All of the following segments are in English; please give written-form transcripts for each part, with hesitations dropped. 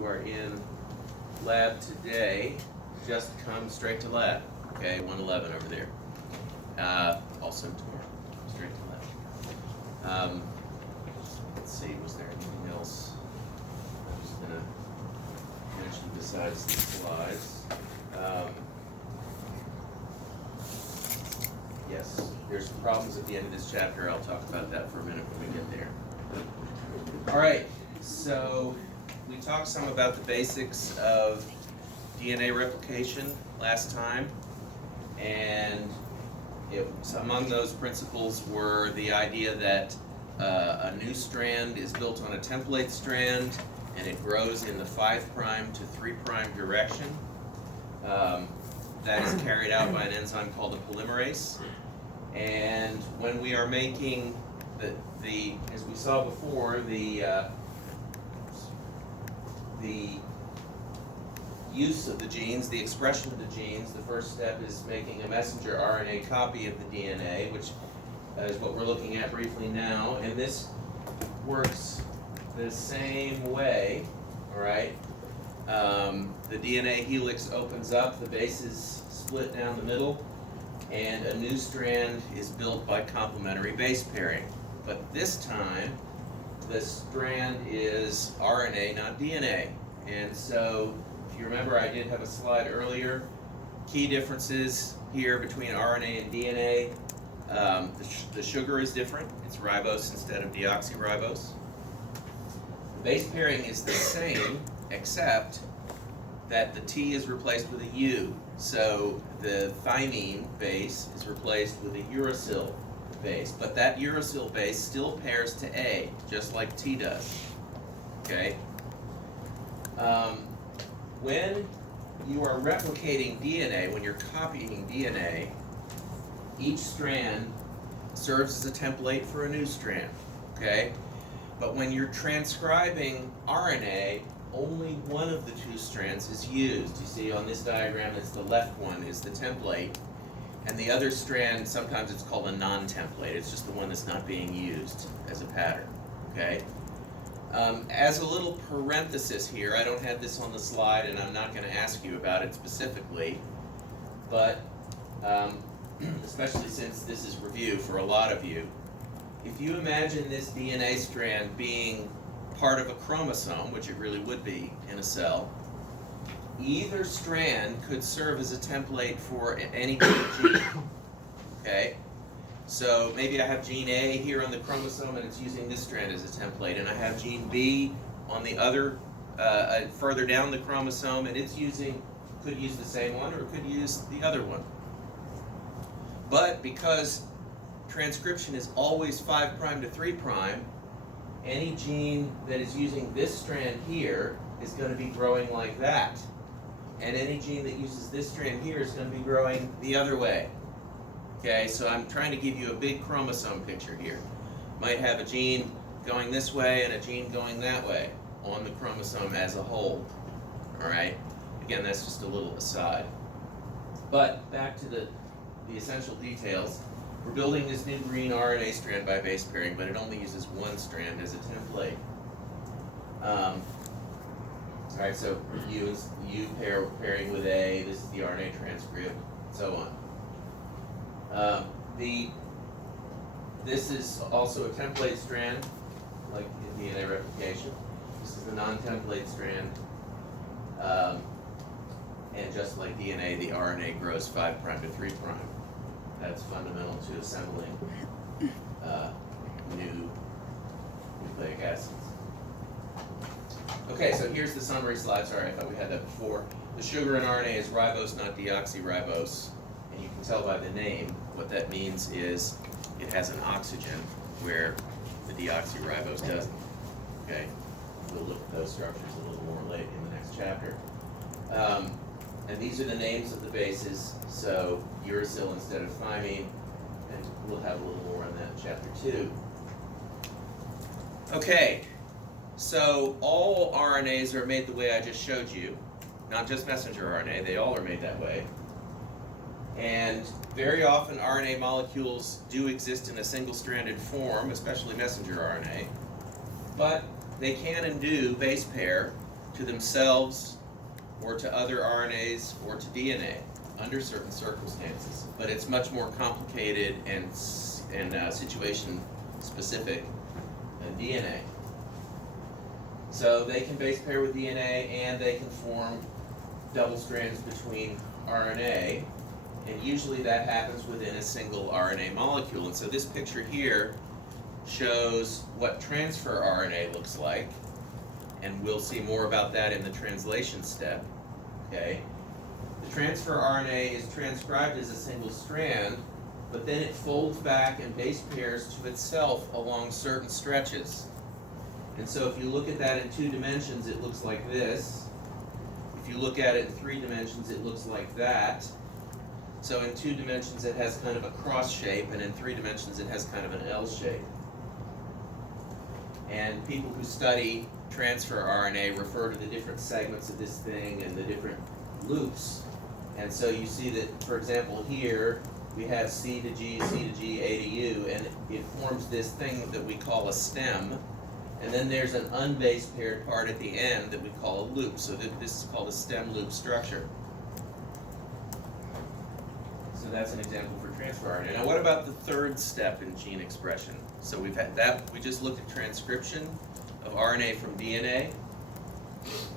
who are in lab today, just come straight to lab. Okay, 111 over there. Also tomorrow, straight to lab. Let's see, was there anything else I was going to mention besides the slides? Yes, there's some problems at the end of this chapter. I'll talk about that for a minute when we get there. All right, so we talked some about the basics of DNA replication last time, and among those principles were the idea that a new strand is built on a template strand, and it grows in the 5' to 3' direction. That is carried out by an enzyme called a polymerase. And when we are making the as we saw before, the use of the genes, the expression of the genes, the first step is making a messenger RNA copy of the DNA, which is what we're looking at briefly now. And this works the same way, all right? The DNA helix opens up, the base is split down the middle, and a new strand is built by complementary base pairing. But this time, the strand is RNA, not DNA. And so, if you remember, I did have a slide earlier. Key differences here between RNA and DNA. The sugar is different. It's ribose instead of deoxyribose. The base pairing is the same, except that the T is replaced with a U. So the thymine base is replaced with a uracil base, but that uracil base still pairs to A, just like T does. Okay? When you are replicating DNA, when you're copying DNA, each strand serves as a template for a new strand. Okay? But when you're transcribing RNA, only one of the two strands is used. You see on this diagram, it's the left one is the template, and the other strand, sometimes it's called a non-template. It's just the one that's not being used as a pattern. Okay? As a little parenthesis here, I don't have this on the slide, and I'm not going to ask you about it specifically, but especially since this is review for a lot of you, if you imagine this DNA strand being part of a chromosome, which it really would be in a cell, either strand could serve as a template for any gene. Okay? So maybe I have gene A here on the chromosome and it's using this strand as a template, and I have gene B on the other, further down the chromosome, and it's could use the same one or could use the other one. But because transcription is always 5' to 3', any gene that is using this strand here is going to be growing like that. And any gene that uses this strand here is going to be growing the other way. Okay, so I'm trying to give you a big chromosome picture here. Might have a gene going this way and a gene going that way on the chromosome as a whole. All right? Again, that's just a little aside. But back to the essential details. We're building this new green RNA strand by base pairing, but it only uses one strand as a template. All right, so U pairing with A, this is the RNA transcript, so on. This is also a template strand, like in DNA replication. This is the non-template strand. And just like DNA, the RNA grows 5' to 3'. That's fundamental to assembling new nucleic acids. Okay, so here's the summary slide. Sorry, I thought we had that before. The sugar in RNA is ribose, not deoxyribose. And you can tell by the name, what that means is it has an oxygen where the deoxyribose doesn't. Okay? We'll look at those structures a little more late in the next chapter. And these are the names of the bases, so uracil instead of thymine, and we'll have a little more on that in chapter 2. Okay, so all RNAs are made the way I just showed you, not just messenger RNA, they all are made that way. And very often RNA molecules do exist in a single-stranded form, especially messenger RNA, but they can and do base pair to themselves or to other RNAs or to DNA under certain circumstances. But it's much more complicated and situation specific than DNA. So they can base pair with DNA and they can form double strands between RNA, and usually that happens within a single RNA molecule. And so this picture here shows what transfer RNA looks like, and we'll see more about that in the translation step. Okay? The transfer RNA is transcribed as a single strand, but then it folds back and base pairs to itself along certain stretches. And so if you look at that in 2 dimensions, it looks like this. If you look at it in 3 dimensions, it looks like that. So in 2 dimensions, it has kind of a cross shape, and in 3 dimensions, it has kind of an L shape. And people who study transfer RNA refer to the different segments of this thing and the different loops. And so you see that, for example, here we have C to G, C to G, A to U, and it forms this thing that we call a stem. And then there's an unbase paired part at the end that we call a loop. So this is called a stem loop structure. So that's an example for transfer RNA. Now what about the third step in gene expression? So we've had that, we just looked at transcription of RNA from DNA.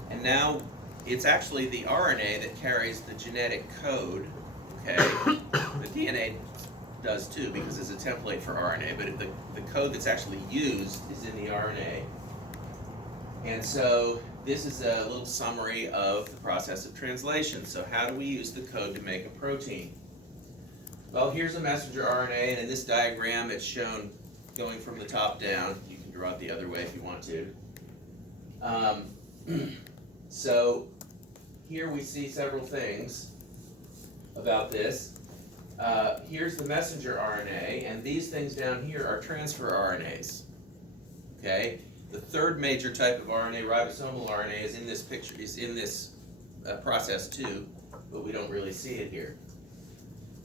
And now it's actually the RNA that carries the genetic code, okay? The DNA does too, because it's a template for RNA, but the code that's actually used is in the RNA. And so this is a little summary of the process of translation. So how do we use the code to make a protein? Well, here's a messenger RNA, and in this diagram it's shown going from the top down. You can draw it the other way if you want to. So here we see several things about this. Here's the messenger RNA, and these things down here are transfer RNAs. Okay? The third major type of RNA, ribosomal RNA, is in this picture, is in this process too, but we don't really see it here.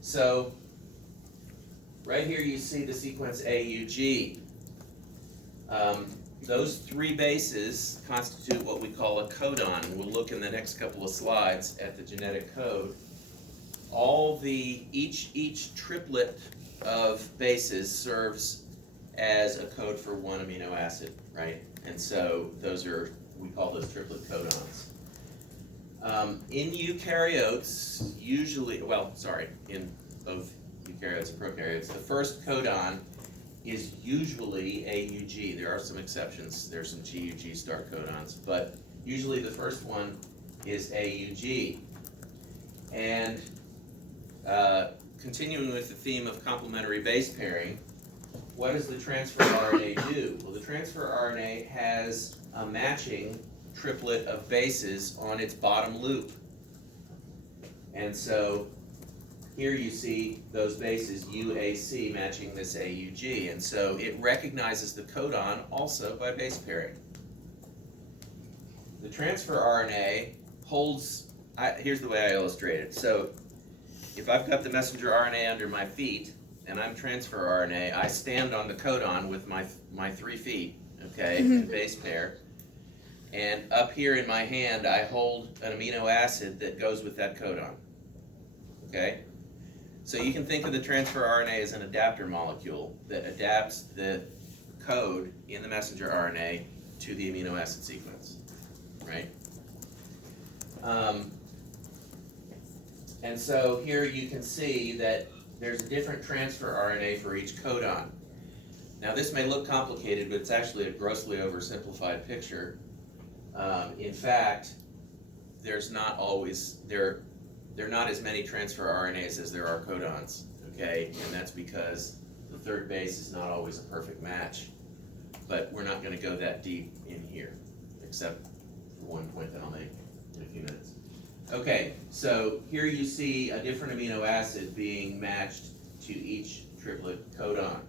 So, right here you see the sequence AUG. Those 3 bases constitute what we call a codon. We'll look in the next couple of slides at the genetic code. Each triplet of bases serves as a code for 1 amino acid, right? And so we call those triplet codons. In eukaryotes, in both eukaryotes and prokaryotes, the first codon is usually AUG. There are some exceptions. There's some GUG start codons, but usually the first one is AUG. And continuing with the theme of complementary base pairing, what does the transfer RNA do? Well, the transfer RNA has a matching triplet of bases on its bottom loop. And so here you see those bases UAC matching this AUG, and so it recognizes the codon also by base pairing. The transfer RNA holds, here's the way I illustrate it. So if I've got the messenger RNA under my feet and I'm transfer RNA, I stand on the codon with my 3 feet, okay, in base pair. And up here in my hand, I hold an amino acid that goes with that codon, okay? So you can think of the transfer RNA as an adapter molecule that adapts the code in the messenger RNA to the amino acid sequence, right? And so here you can see that there's a different transfer RNA for each codon. Now this may look complicated, but it's actually a grossly oversimplified picture. In fact, there's not always, there are not as many transfer RNAs as there are codons, okay? And that's because the third base is not always a perfect match. But we're not going to go that deep in here, except for one point that I'll make in a few minutes. Okay, so here you see a different amino acid being matched to each triplet codon.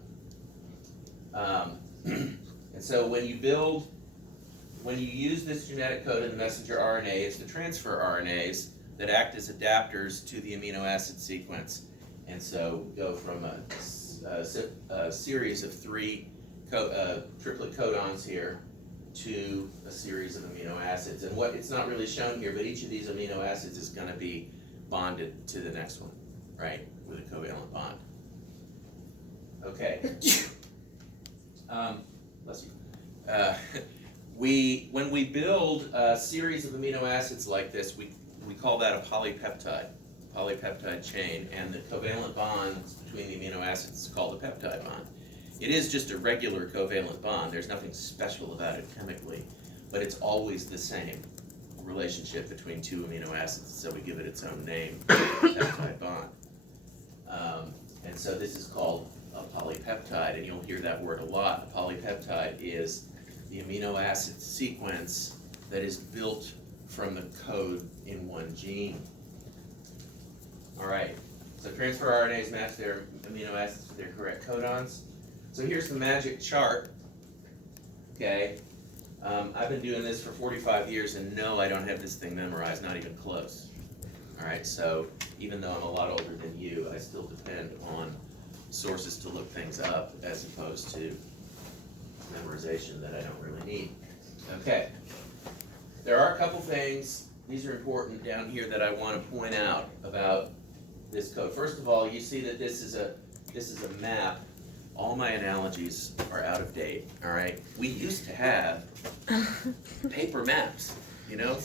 And so when you use this genetic code in the messenger RNA, it's the transfer RNAs that act as adapters to the amino acid sequence. And so we go from a series of 3 triplet codons here, to a series of amino acids. And it's not really shown here, but each of these amino acids is gonna be bonded to the next one, right, with a covalent bond. Okay. Bless you. When we build a series of amino acids like this, we call that a polypeptide chain, and the covalent bonds between the amino acids is called a peptide bond. It is just a regular covalent bond. There's nothing special about it chemically, but it's always the same relationship between two amino acids, so we give it its own name, peptide bond. And so this is called a polypeptide, and you'll hear that word a lot. A polypeptide is the amino acid sequence that is built from the code in one gene. All right, so transfer RNAs match their amino acids to their correct codons. So here's the magic chart, okay? I've been doing this for 45 years, and no, I don't have this thing memorized, not even close. All right, so even though I'm a lot older than you, I still depend on sources to look things up as opposed to memorization that I don't really need. Okay, there are a couple things, these are important down here, that I want to point out about this code. First of all, you see that this is a map. All my analogies are out of date, all right? We used to have paper maps, you know?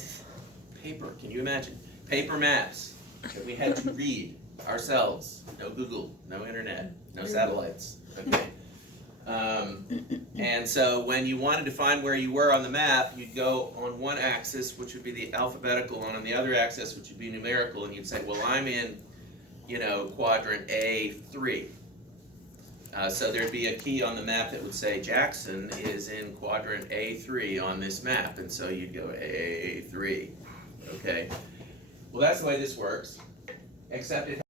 Paper, can you imagine? Paper maps that we had to read ourselves. No Google, no internet, no satellites, okay? And so when you wanted to find where you were on the map, you'd go on one axis, which would be the alphabetical, and on the other axis, which would be numerical, and you'd say, well, I'm in, you know, quadrant A3. So there'd be a key on the map that would say Jackson is in quadrant A3 on this map, and so you'd go A3, okay? Well, that's the way this works, except it